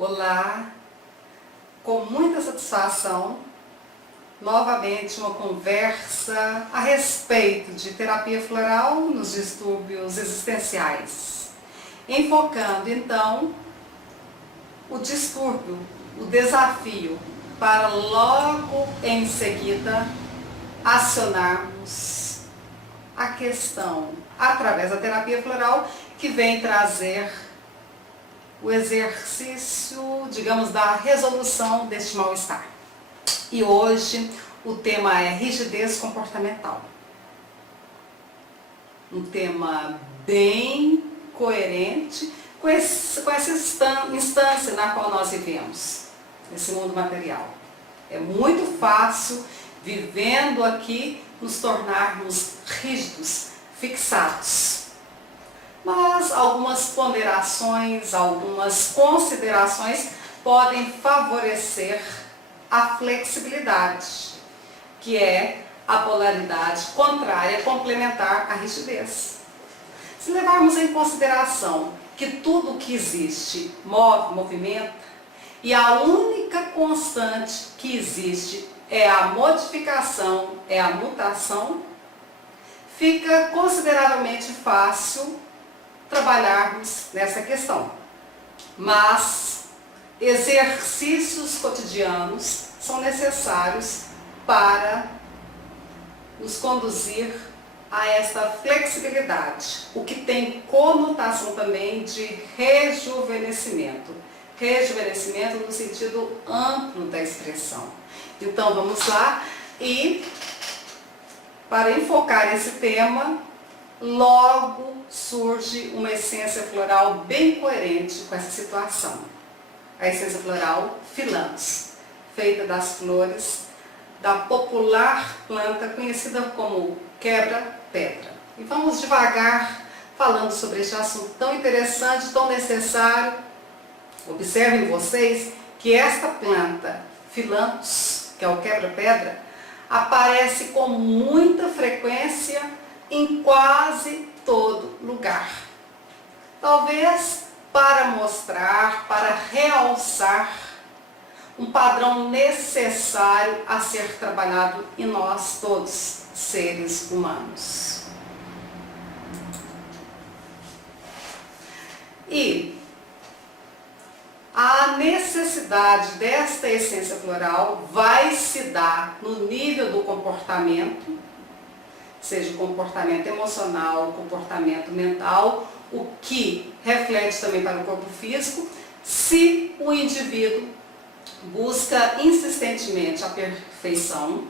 Olá, com muita satisfação, novamente uma conversa a respeito de terapia floral nos distúrbios existenciais, enfocando então o distúrbio, o desafio, para logo em seguida acionarmos a questão através da terapia floral que vem trazer o exercício, digamos, da resolução deste mal-estar. E hoje o tema é rigidez comportamental. Um tema bem coerente com essa instância na qual nós vivemos, nesse mundo material. É muito fácil, vivendo aqui, nos tornarmos rígidos, fixados. Mas algumas ponderações, algumas considerações podem favorecer a flexibilidade, que é a polaridade contrária, complementar à rigidez. Se levarmos em consideração que tudo que existe move, movimenta, e a única constante que existe é a modificação, é a mutação, fica consideravelmente fácil trabalharmos nessa questão. Mas exercícios cotidianos são necessários para nos conduzir a esta flexibilidade, o que tem conotação também de rejuvenescimento. Rejuvenescimento no sentido amplo da expressão. Então vamos lá e, para enfocar esse tema, logo surge uma essência floral bem coerente com essa situação. A essência floral Phyllanthus, feita das flores da popular planta conhecida como quebra-pedra. E vamos devagar falando sobre este assunto tão interessante, tão necessário. Observem vocês que esta planta Phyllanthus, que é o quebra-pedra, aparece com muita frequência em quase todo lugar. Talvez para mostrar, para realçar um padrão necessário a ser trabalhado em nós todos, seres humanos. E a necessidade desta essência floral vai se dar no nível do comportamento, seja o comportamento emocional, o comportamento mental, o que reflete também para o corpo físico, se o indivíduo busca insistentemente a perfeição,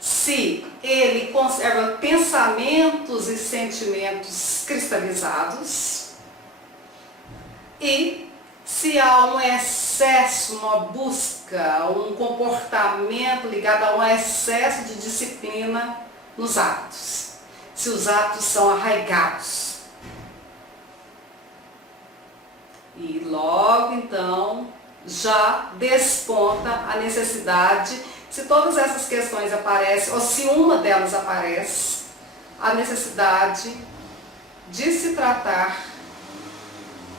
se ele conserva pensamentos e sentimentos cristalizados e se há um excesso, uma busca, um comportamento ligado a um excesso de disciplina nos hábitos, se os hábitos são arraigados. E logo então já desponta a necessidade, se todas essas questões aparecem, ou se uma delas aparece, a necessidade de se tratar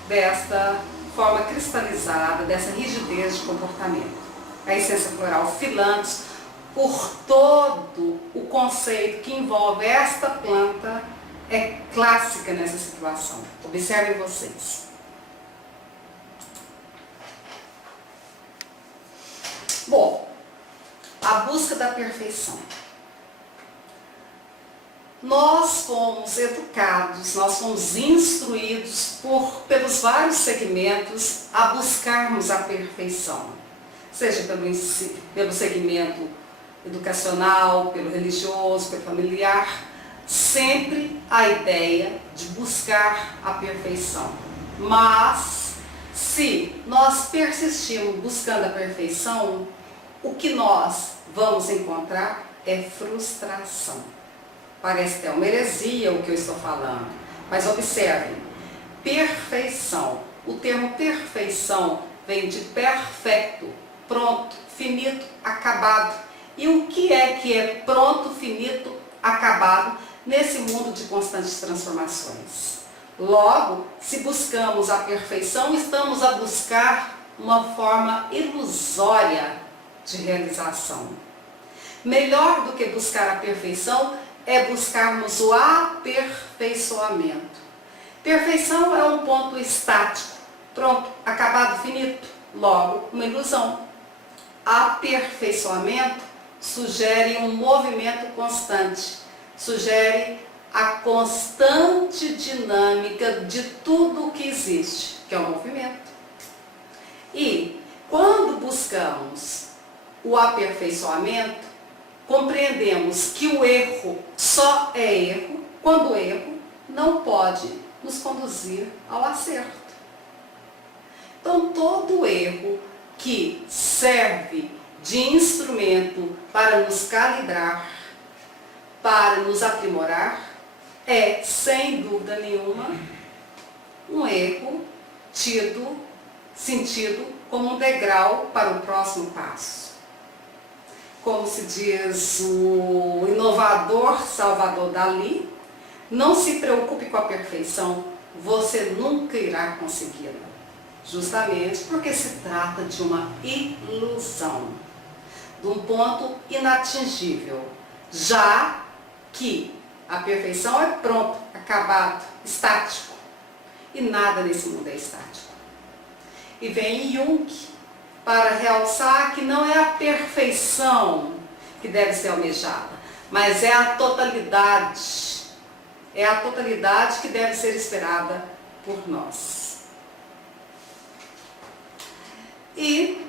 desta forma cristalizada, dessa rigidez de comportamento. A essência floral Phyllanthus, por todo o conceito que envolve esta planta, é clássica nessa situação. Observem vocês. Bom, a busca da perfeição. Nós fomos educados, nós fomos instruídos pelos vários segmentos a buscarmos a perfeição. Seja pelo segmento educacional, pelo religioso, pelo familiar, sempre a ideia de buscar a perfeição. Mas, se nós persistirmos buscando a perfeição, o que nós vamos encontrar é frustração. Parece até uma heresia o que eu estou falando, mas observem, perfeição. O termo perfeição vem de perfecto, pronto, finito, acabado. E o que é pronto, finito, acabado nesse mundo de constantes transformações? Logo, se buscamos a perfeição, estamos a buscar uma forma ilusória de realização. Melhor do que buscar a perfeição é buscarmos o aperfeiçoamento. Perfeição é um ponto estático, pronto, acabado, finito, logo uma ilusão. Aperfeiçoamento sugere um movimento constante, sugere a constante dinâmica de tudo o que existe, que é o movimento. E quando buscamos o aperfeiçoamento, compreendemos que o erro só é erro quando o erro não pode nos conduzir ao acerto. Então, todo erro que serve de instrumento para nos calibrar, para nos aprimorar, é, sem dúvida nenhuma, um erro sentido como um degrau para o próximo passo. Como se diz o inovador Salvador Dalí, não se preocupe com a perfeição, você nunca irá consegui-la. Justamente porque se trata de uma ilusão, de um ponto inatingível, já que a perfeição é pronto, acabado, estático. E nada nesse mundo é estático. E vem Jung para realçar que não é a perfeição que deve ser almejada, mas é a totalidade. É a totalidade que deve ser esperada por nós. E,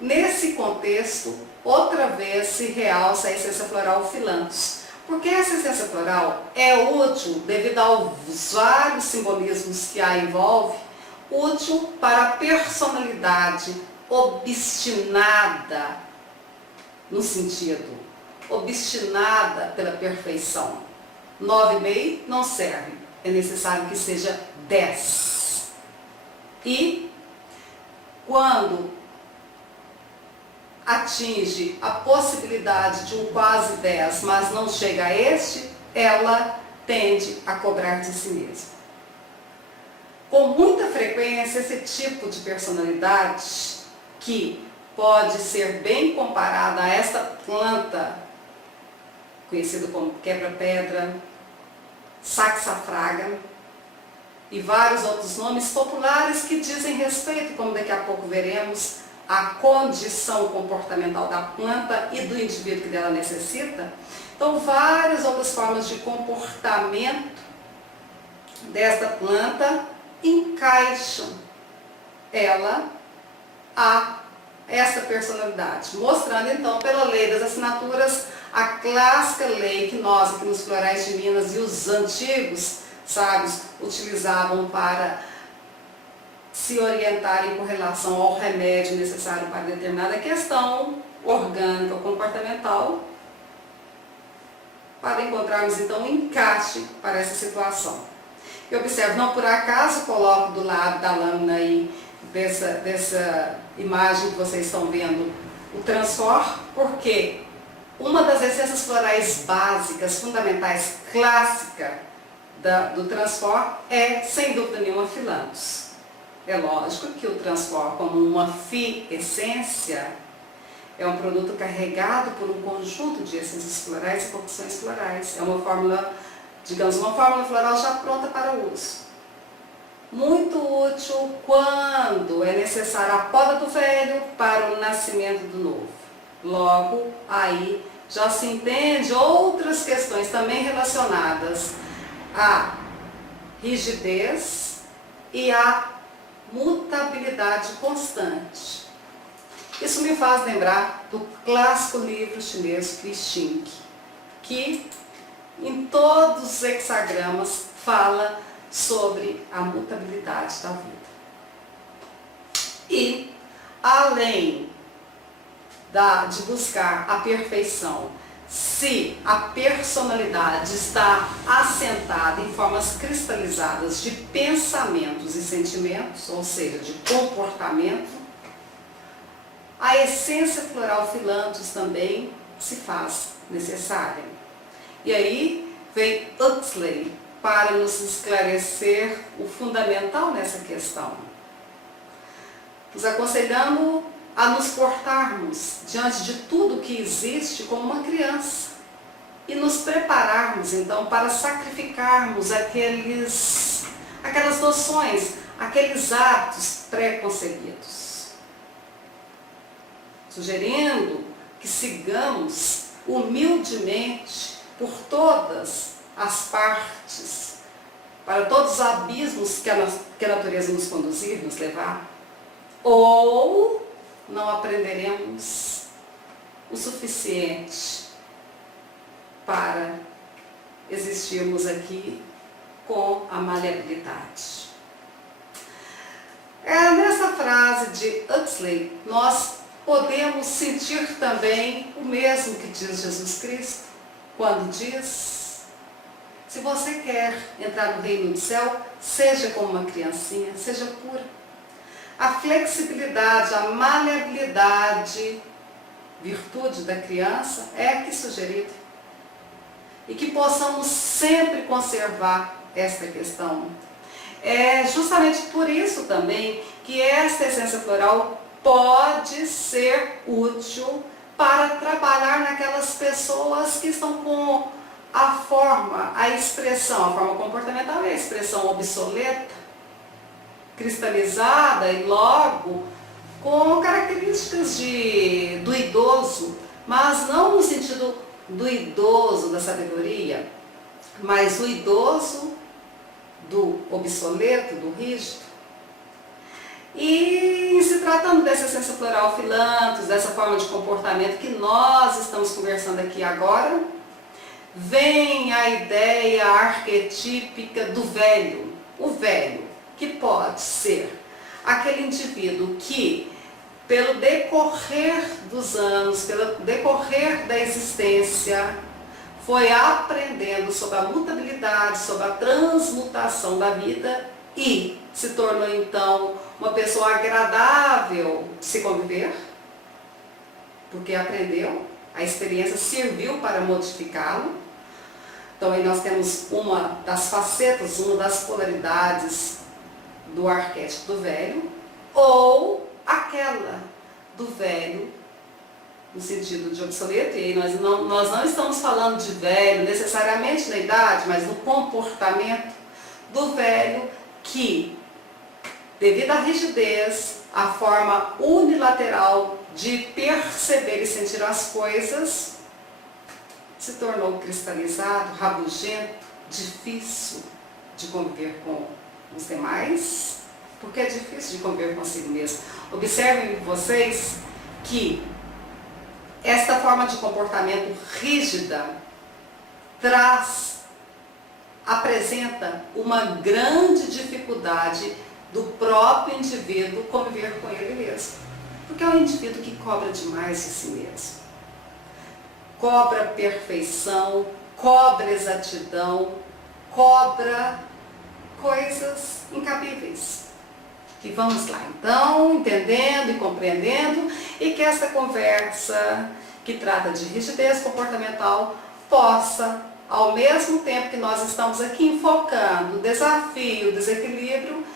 nesse contexto, outra vez se realça a essência floral Philanthus. Porque essa essência floral é útil, devido aos vários simbolismos que a envolve, útil para a personalidade obstinada, no sentido, obstinada pela perfeição. 9,5 não serve, é necessário que seja 10. E quando atinge a possibilidade de um quase 10, mas não chega a este, ela tende a cobrar de si mesma. Com muita frequência, esse tipo de personalidade, que pode ser bem comparada a esta planta, conhecida como quebra-pedra, saxafraga, e vários outros nomes populares que dizem respeito, como daqui a pouco veremos, à condição comportamental da planta e do indivíduo que dela necessita. Então, várias outras formas de comportamento desta planta encaixam ela a essa personalidade, mostrando então pela lei das assinaturas a clássica lei que nós aqui nos florais de Minas e os antigos sábios utilizavam para se orientarem com relação ao remédio necessário para determinada questão orgânica ou comportamental, para encontrarmos então um encaixe para essa situação. Eu observo, não por acaso coloco do lado da lâmina aí dessa imagem que vocês estão vendo o Transfor, porque uma das essências florais básicas, fundamentais, clássica do Transfor é, sem dúvida nenhuma, Philanthus. É lógico que o Transfor, como uma essência, é um produto carregado por um conjunto de essências florais e porções florais. É uma fórmula, digamos, uma fórmula floral já pronta para uso. Muito útil quando é necessária a poda do velho para o nascimento do novo. Logo, aí já se entende outras questões também relacionadas à rigidez e à mutabilidade constante. Isso me faz lembrar do clássico livro chinês Xing, que em todos os hexagramas fala sobre a mutabilidade da vida. E, além de buscar a perfeição, se a personalidade está assentada em formas cristalizadas de pensamentos e sentimentos, ou seja, de comportamento, a essência floral Philanthus também se faz necessária. E aí vem Huxley para nos esclarecer o fundamental nessa questão. nos aconselhando a nos portarmos diante de tudo que existe como uma criança e nos prepararmos então para sacrificarmos aquelas noções, aqueles atos pré-concebidos, sugerindo que sigamos humildemente por todas as partes, para todos os abismos que a natureza nos conduzir, nos levar, ou não aprenderemos o suficiente para existirmos aqui com a maleabilidade. Nessa frase de Huxley, nós podemos sentir também o mesmo que diz Jesus Cristo, quando diz: se você quer entrar no reino do céu, seja como uma criancinha, seja pura. A flexibilidade, a maleabilidade, virtude da criança é aqui sugerida. E que possamos sempre conservar esta questão. É justamente por isso também que esta essência floral pode ser útil para trabalhar naquelas pessoas que estão com a forma comportamental é a expressão obsoleta, cristalizada e logo com características do idoso, mas não no sentido do idoso da sabedoria, mas o idoso do obsoleto, do rígido. E se tratando dessa essência floral filantos, dessa forma de comportamento que nós estamos conversando aqui agora, vem a ideia arquetípica do velho. O velho, que pode ser aquele indivíduo que, pelo decorrer dos anos, pelo decorrer da existência, foi aprendendo sobre a mutabilidade, sobre a transmutação da vida e se tornou então uma pessoa agradável de se conviver, porque aprendeu, a experiência serviu para modificá-lo. Então aí nós temos uma das facetas, uma das polaridades do arquétipo do velho, ou aquela do velho no sentido de obsoleto, e aí nós não estamos falando de velho necessariamente na idade, mas no comportamento do velho que, devido à rigidez, à forma unilateral de perceber e sentir as coisas, se tornou cristalizado, rabugento, difícil de conviver com os demais, porque é difícil de conviver consigo mesmo. Observem vocês que esta forma de comportamento rígida apresenta uma grande dificuldade do próprio indivíduo conviver com ele mesmo. Porque é um indivíduo que cobra demais de si mesmo. Cobra perfeição, cobra exatidão, cobra coisas incabíveis. E vamos lá, então, entendendo e compreendendo, e que essa conversa que trata de rigidez comportamental possa, ao mesmo tempo que nós estamos aqui enfocando o desafio, o desequilíbrio,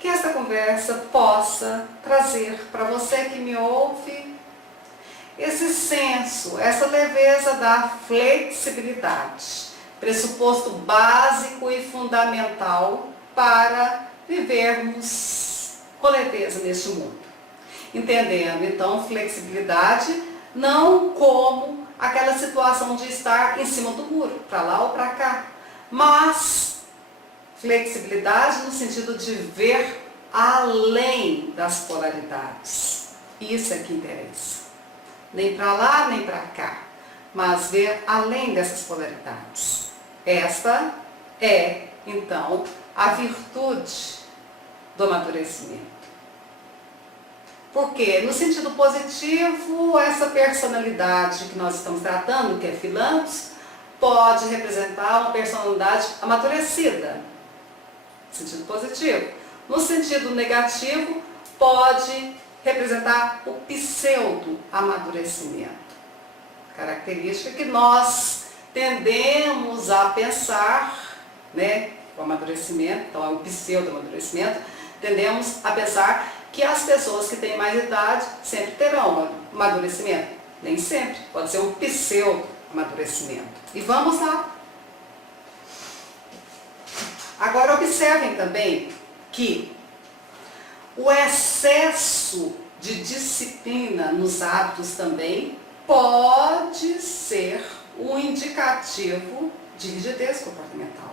que essa conversa possa trazer para você que me ouve esse senso, essa leveza da flexibilidade, pressuposto básico e fundamental para vivermos com leveza neste mundo. Entendendo, então, flexibilidade não como aquela situação de estar em cima do muro, para lá ou para cá, mas flexibilidade no sentido de ver além das polaridades. Isso é que interessa. Nem para lá, nem para cá, mas ver além dessas polaridades. Esta é, então, a virtude do amadurecimento. Porque, no sentido positivo, essa personalidade que nós estamos tratando, que é Filantos, pode representar uma personalidade amadurecida. No sentido positivo. No sentido negativo, pode representar o pseudo-amadurecimento. Característica que nós tendemos a pensar, né? O amadurecimento, então é o pseudo-amadurecimento, tendemos a pensar que as pessoas que têm mais idade sempre terão amadurecimento. Nem sempre, pode ser um pseudo-amadurecimento. E vamos lá. Agora observem também que o excesso de disciplina nos hábitos também pode ser um indicativo de rigidez comportamental.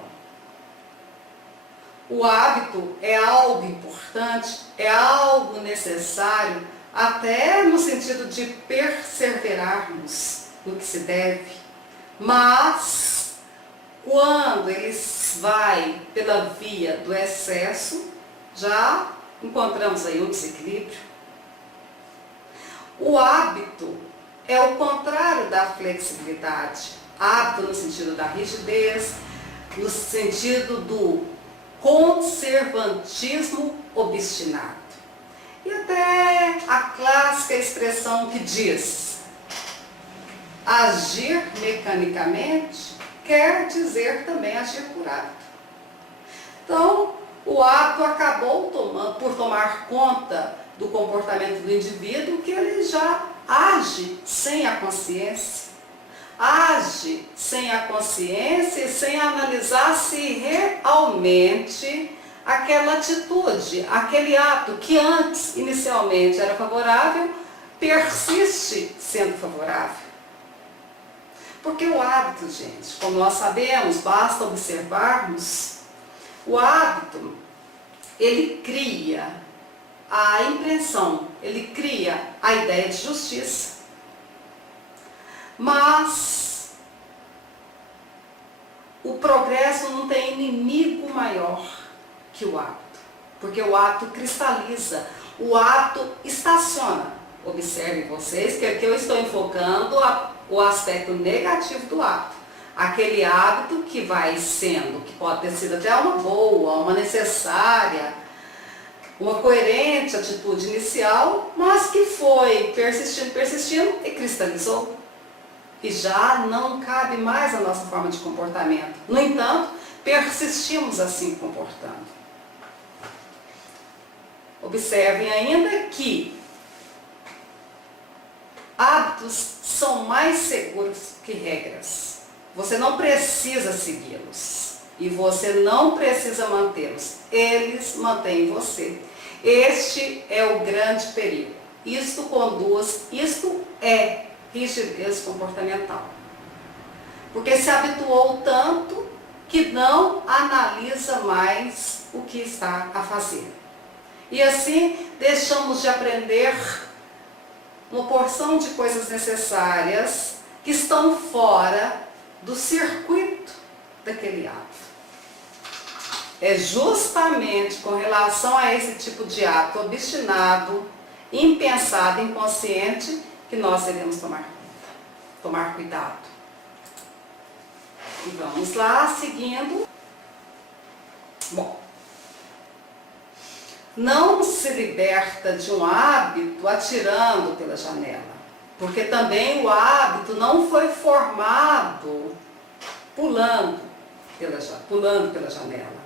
O hábito é algo importante, é algo necessário, até no sentido de perseverarmos no que se deve. Mas, quando ele vai pela via do excesso, já encontramos aí um desequilíbrio. O hábito é o contrário da flexibilidade. Hábito no sentido da rigidez, no sentido do conservantismo obstinado. E até a clássica expressão que diz: agir mecanicamente quer dizer também agir por hábito. Então, o hábito acabou por tomar conta do comportamento do indivíduo, que ele já age sem a consciência. Age sem a consciência e sem analisar se realmente aquela atitude, aquele ato que antes, inicialmente, era favorável, persiste sendo favorável. Porque o hábito, gente, como nós sabemos, basta observarmos, o hábito, ele cria a impressão, ele cria a ideia de justiça. Mas o progresso não tem inimigo maior que o hábito, porque o hábito cristaliza, o hábito estaciona. Observem vocês que aqui eu estou enfocando o aspecto negativo do hábito. Aquele hábito que vai sendo, que pode ter sido até uma boa, uma necessária, uma coerente atitude inicial, mas que foi persistindo e cristalizou. E já não cabe mais a nossa forma de comportamento. No entanto, persistimos assim comportando. Observem ainda que hábitos são mais seguros que regras. Você não precisa segui-los e você não precisa mantê-los. Eles mantêm você. Este é o grande perigo. Isto é rigidez comportamental. Porque se habituou tanto que não analisa mais o que está a fazer. E assim deixamos de aprender uma porção de coisas necessárias que estão fora do circuito daquele hábito. É justamente com relação a esse tipo de hábito obstinado, impensado, inconsciente, que nós devemos tomar cuidado. E vamos lá, seguindo. Bom, não se liberta de um hábito atirando pela janela, porque também o hábito não foi formado pulando pela janela.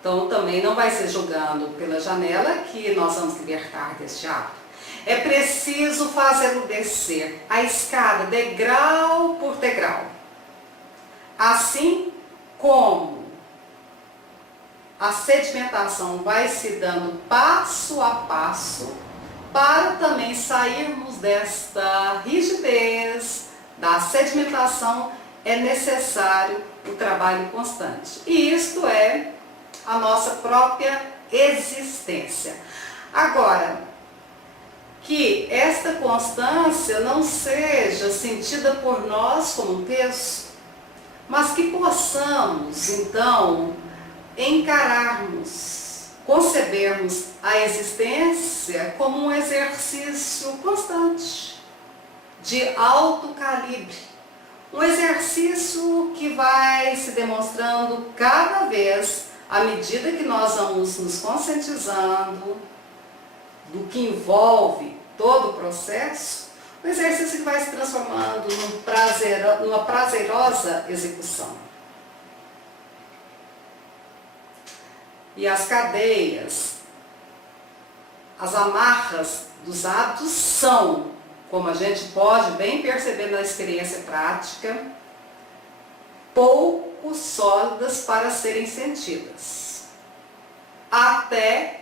Então também não vai ser jogando pela janela que nós vamos libertar deste hábito. É preciso fazê-lo descer a escada degrau por degrau. Assim como a sedimentação vai se dando passo a passo, para também sairmos desta rigidez, da sedimentação, é necessário o trabalho constante. E isto é a nossa própria existência. Agora, que esta constância não seja sentida por nós como um peso, mas que possamos, então, encararmos, concebermos a existência como um exercício constante, de alto calibre. Um exercício que vai se demonstrando cada vez, à medida que nós vamos nos conscientizando do que envolve todo o processo, um exercício que vai se transformando numa prazerosa execução. E as cadeias as amarras dos hábitos são, como a gente pode bem perceber na experiência prática, pouco sólidas para serem sentidas, até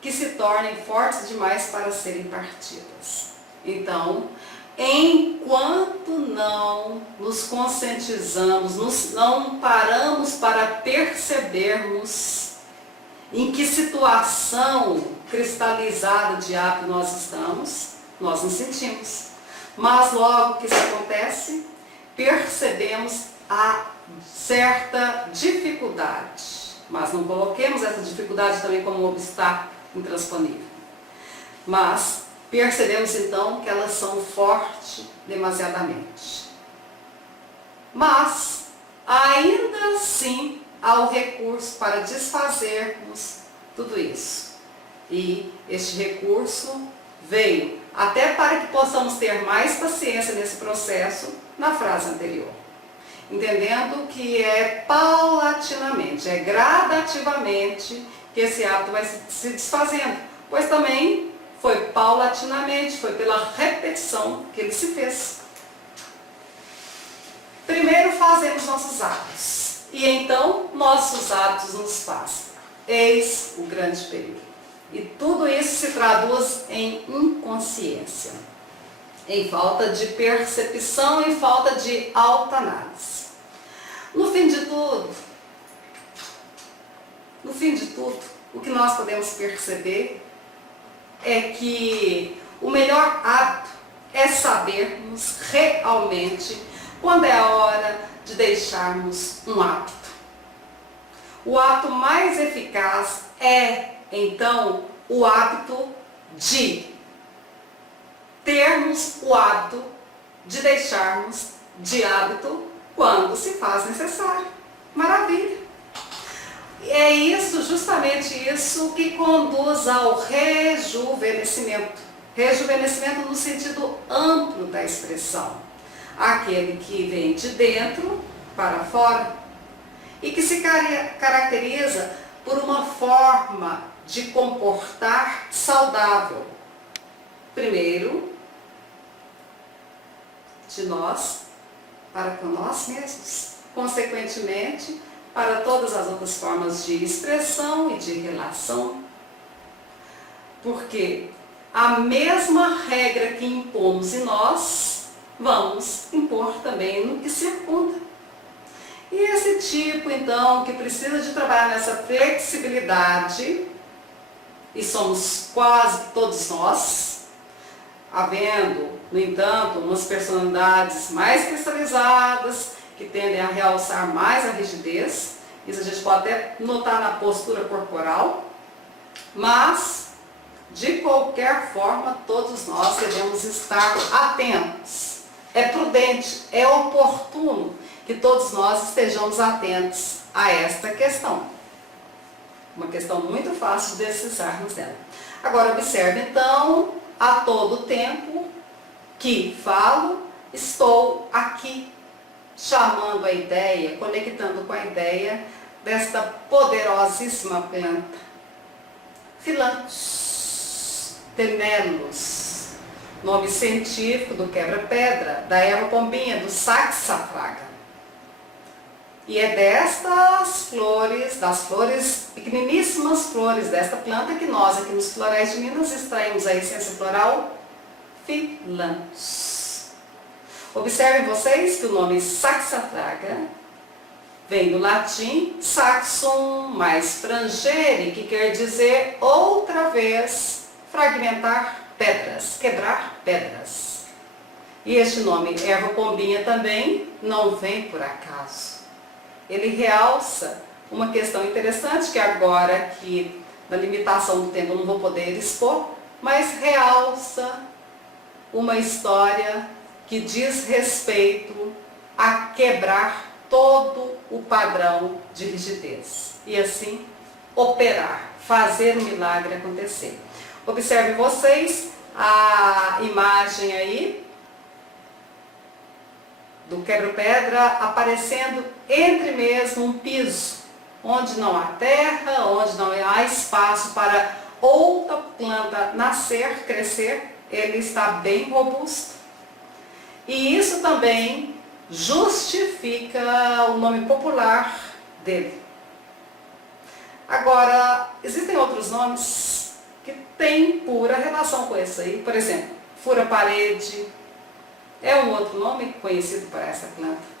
que se tornem fortes demais para serem partidas. Então, enquanto não nos conscientizamos, não paramos para percebermos em que situação cristalizada de hábito nós estamos, nós nos sentimos. Mas logo que isso acontece, percebemos a certa dificuldade. Mas não coloquemos essa dificuldade também como um obstáculo intransponível. Mas percebemos então que elas são fortes demasiadamente. Mas ainda assim há o recurso para desfazermos tudo isso. E este recurso veio até para que possamos ter mais paciência nesse processo na frase anterior. Entendendo que é paulatinamente, é gradativamente que esse hábito vai se desfazendo, pois também foi paulatinamente, foi pela repetição que ele se fez. Primeiro fazemos nossos hábitos, e então nossos hábitos nos fazem. Eis o grande perigo. E tudo isso se traduz em inconsciência, em falta de percepção, em falta de autoanálise. No fim de tudo, o que nós podemos perceber é que o melhor hábito é sabermos realmente quando é a hora de deixarmos um hábito. O hábito mais eficaz é, então, o hábito de termos o hábito de deixarmos de hábito quando se faz necessário. Maravilha! É isso, justamente isso, que conduz ao rejuvenescimento. Rejuvenescimento no sentido amplo da expressão. Aquele que vem de dentro para fora e que se caracteriza por uma forma de comportar saudável. Primeiro, de nós para com nós mesmos. Consequentemente, para todas as outras formas de expressão e de relação. Porque a mesma regra que impomos em nós, vamos impor também no que circunda. E esse tipo, então, que precisa de trabalhar nessa flexibilidade, e somos quase todos nós, havendo, no entanto, umas personalidades mais cristalizadas, que tendem a realçar mais a rigidez, isso a gente pode até notar na postura corporal, mas, de qualquer forma, todos nós devemos estar atentos. É prudente, é oportuno que todos nós estejamos atentos a esta questão. Uma questão muito fácil de decisarmos dela. Agora, observe, então, a todo tempo que falo, estou aqui, chamando a ideia, conectando com a ideia desta poderosíssima planta. Phyllanthus tenelos, nome científico do quebra-pedra, da erva pombinha, do saxifraga. E é destas flores, das flores, pequeniníssimas flores desta planta, que nós aqui nos florais de Minas extraímos a essência floral Phyllanthus. Observem vocês que o nome saxifraga vem do latim saxum mais frangere, que quer dizer outra vez fragmentar pedras, quebrar pedras. E este nome erva pombinha também não vem por acaso. Ele realça uma questão interessante que agora aqui na limitação do tempo eu não vou poder expor, mas realça uma história que diz respeito a quebrar todo o padrão de rigidez e assim operar, fazer o milagre acontecer. Observem vocês a imagem aí do quebra-pedra aparecendo entre mesmo um piso, onde não há terra, onde não há espaço para outra planta nascer, crescer, ele está bem robusto. E isso também justifica o nome popular dele. Agora, existem outros nomes que têm pura relação com esse aí. Por exemplo, fura-parede é um outro nome conhecido para essa planta.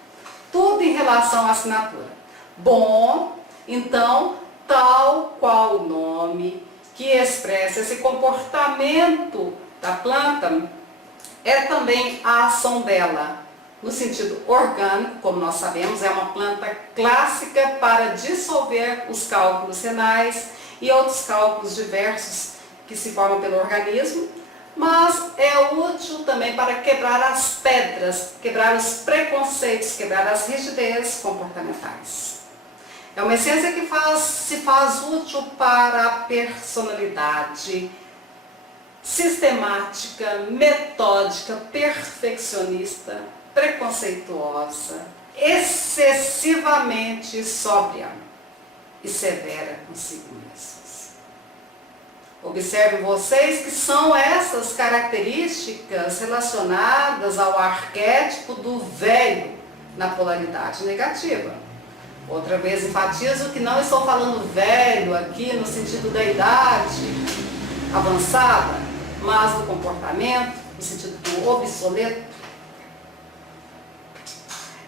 Tudo em relação à assinatura. Bom, então, tal qual o nome que expressa esse comportamento da planta é também a ação dela. No sentido orgânico, como nós sabemos, é uma planta clássica para dissolver os cálculos renais e outros cálculos diversos que se formam pelo organismo, mas é útil também para quebrar as pedras, quebrar os preconceitos, quebrar as rigidezes comportamentais. É uma essência que se faz útil para a personalidade sistemática, metódica, perfeccionista, preconceituosa, excessivamente sóbria e severa consigo mesmos. Observem vocês que são essas características relacionadas ao arquétipo do velho na polaridade negativa. Outra vez enfatizo que não estou falando velho aqui no sentido da idade avançada, mas do comportamento, no sentido do obsoleto.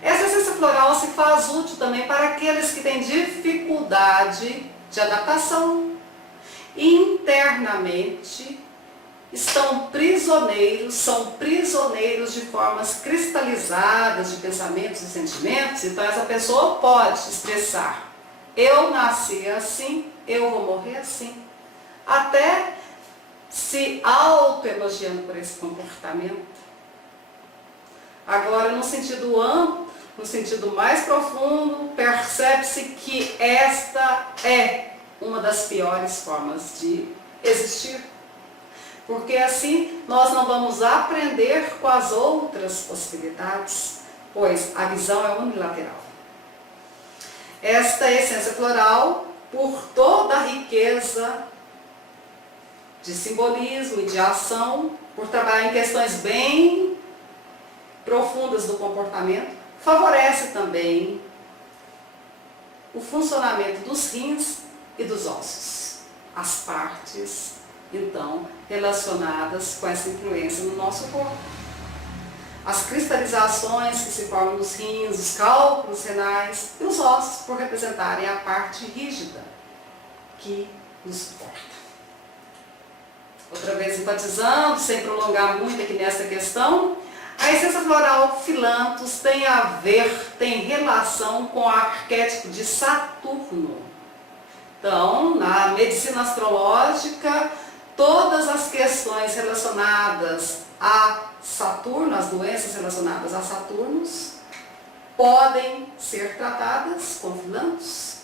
Essa essência floral se faz útil também para aqueles que têm dificuldade de adaptação. Internamente estão prisioneiros, são prisioneiros de formas cristalizadas de pensamentos e sentimentos. Então essa pessoa pode expressar: eu nasci assim, eu vou morrer assim. Até se autoelogiando por esse comportamento. Agora, no sentido amplo, no sentido mais profundo, percebe-se que esta é uma das piores formas de existir. Porque assim nós não vamos aprender com as outras possibilidades, pois a visão é unilateral. Esta essência floral, por toda a riqueza de simbolismo e de ação, por trabalhar em questões bem profundas do comportamento, favorece também o funcionamento dos rins e dos ossos, as partes, então, relacionadas com essa influência no nosso corpo. As cristalizações que se formam nos rins, os cálculos renais e os ossos, por representarem a parte rígida que nos suporta. Outra vez enfatizando, sem prolongar muito aqui nessa questão, a essência floral Philanthus tem relação com o arquétipo de Saturno. Então, na medicina astrológica, todas as questões relacionadas a Saturno, as doenças relacionadas a Saturnos, podem ser tratadas com Philanthus.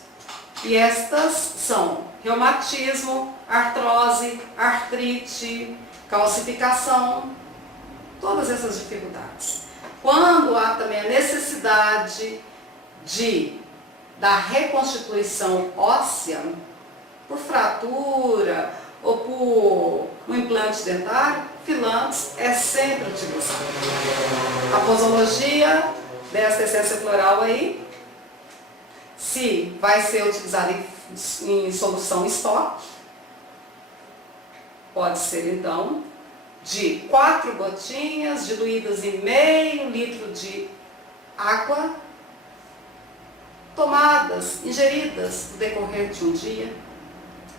E estas são reumatismo, artrose, artrite, calcificação, todas essas dificuldades. Quando há também a necessidade da reconstituição óssea, por fratura ou por um implante dentário, Philanthus é sempre utilizado. A posologia dessa essência floral aí, se vai ser utilizada em solução estoque, pode ser então de 4 gotinhas diluídas em meio litro de água, tomadas, ingeridas no decorrer de um dia,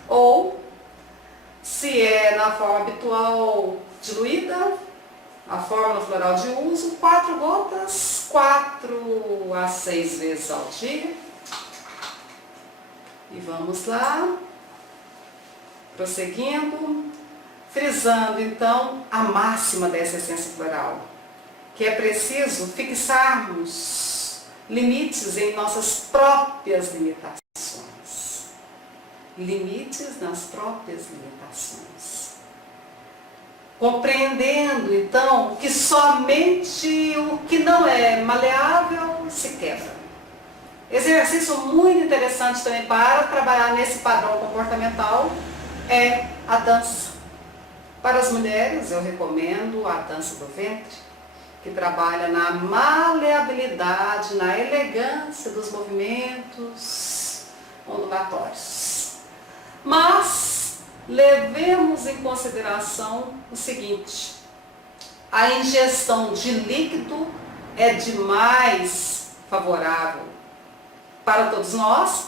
ou se é na forma habitual diluída, a fórmula floral de uso, 4 gotas, 4 a 6 vezes ao dia. E vamos lá, prosseguindo, frisando então a máxima dessa essência floral, que é preciso fixarmos limites em nossas próprias limitações. Limites nas próprias limitações. Compreendendo então que somente o que não é maleável se quebra. Exercício muito interessante também para trabalhar nesse padrão comportamental é a dança. Para as mulheres, eu recomendo a dança do ventre, que trabalha na maleabilidade, na elegância dos movimentos ondulatórios. Mas levemos em consideração o seguinte: a ingestão de líquido é demais favorável para todos nós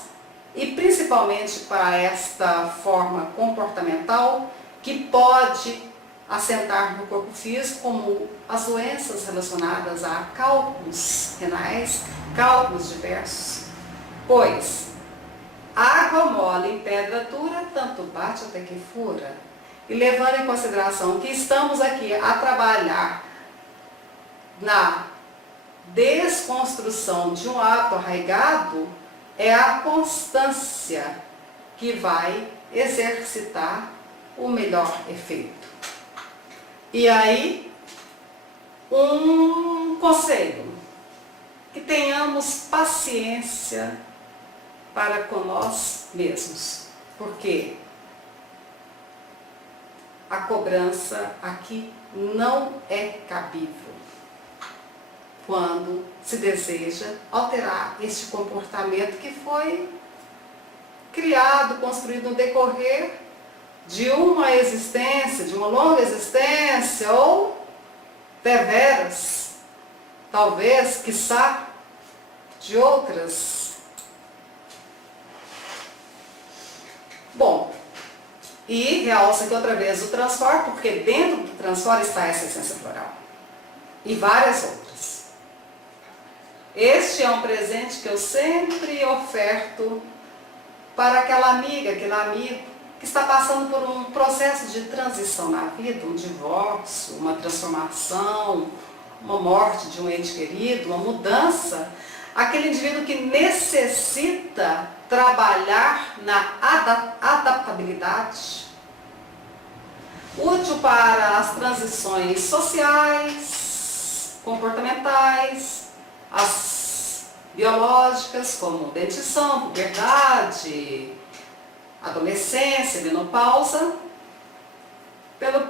e principalmente para esta forma comportamental que pode assentar no corpo físico, como as doenças relacionadas a cálculos renais, cálculos diversos, pois água mole em pedra dura, tanto bate até que fura. E levando em consideração que estamos aqui a trabalhar na desconstrução de um hábito arraigado, é a constância que vai exercitar o melhor efeito. E aí, um conselho: que tenhamos paciência para com nós mesmos, porque a cobrança aqui não é cabível quando se deseja alterar este comportamento que foi criado, construído no decorrer de uma existência, de uma longa existência, ou deveras, talvez, quiçá, de outras. Bom, e realça aqui outra vez o transfor, porque dentro do transfor está essa essência floral e várias outras. Este é um presente que eu sempre oferto para aquela amiga, aquele amigo que está passando por um processo de transição na vida, um divórcio, uma transformação, uma morte de um ente querido, uma mudança. Aquele indivíduo que necessita trabalhar na adaptabilidade, útil para as transições sociais, comportamentais, as biológicas, como dentição, puberdade, adolescência, menopausa,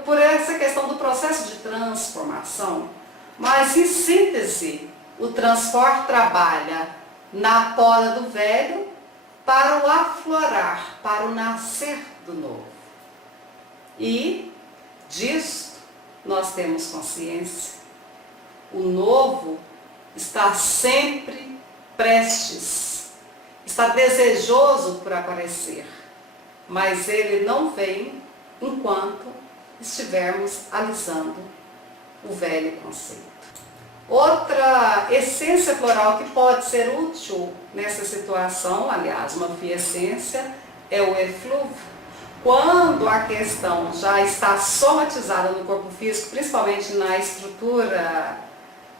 por essa questão do processo de transformação. Mas, em síntese, o transfor trabalha na poda do velho para o aflorar, para o nascer do novo. E disso nós temos consciência. O novo está sempre prestes, está desejoso por aparecer, mas ele não vem enquanto estivermos alisando o velho conceito. Outra essência floral que pode ser útil nessa situação, aliás, uma fiessência, é o eflúvio. Quando a questão já está somatizada no corpo físico, principalmente na estrutura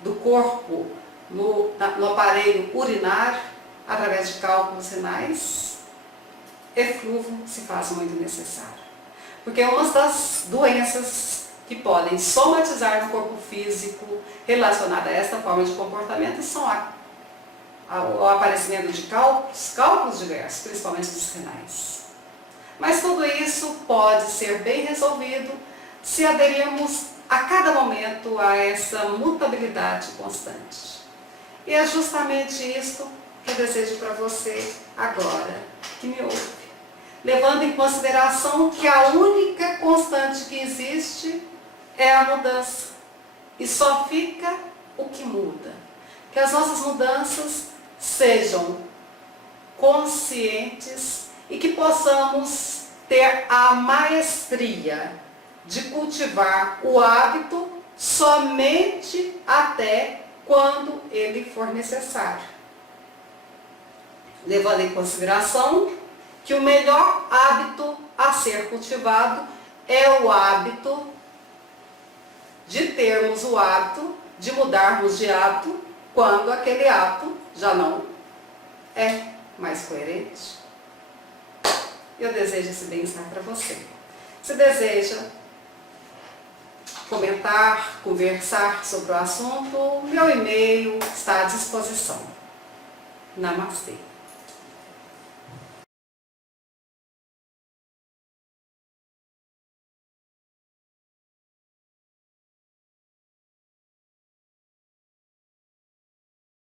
do corpo, no aparelho urinário, através de cálculos renais, eflúvio se faz muito necessário. Porque uma das doenças que podem somatizar no corpo físico relacionada a esta forma de comportamento são o aparecimento de cálculos diversos, principalmente dos renais. Mas tudo isso pode ser bem resolvido se aderirmos a cada momento a essa mutabilidade constante. E é justamente isso que eu desejo para você agora, que me ouve. Levando em consideração que a única constante que existe é a mudança. E só fica o que muda. Que as nossas mudanças sejam conscientes e que possamos ter a maestria de cultivar o hábito somente até quando ele for necessário. Levando em consideração que o melhor hábito a ser cultivado é o hábito de termos o hábito de mudarmos de hábito quando aquele hábito já não é mais coerente. Eu desejo esse bem-estar para você. Se deseja comentar, conversar sobre o assunto, meu e-mail está à disposição. Namastê.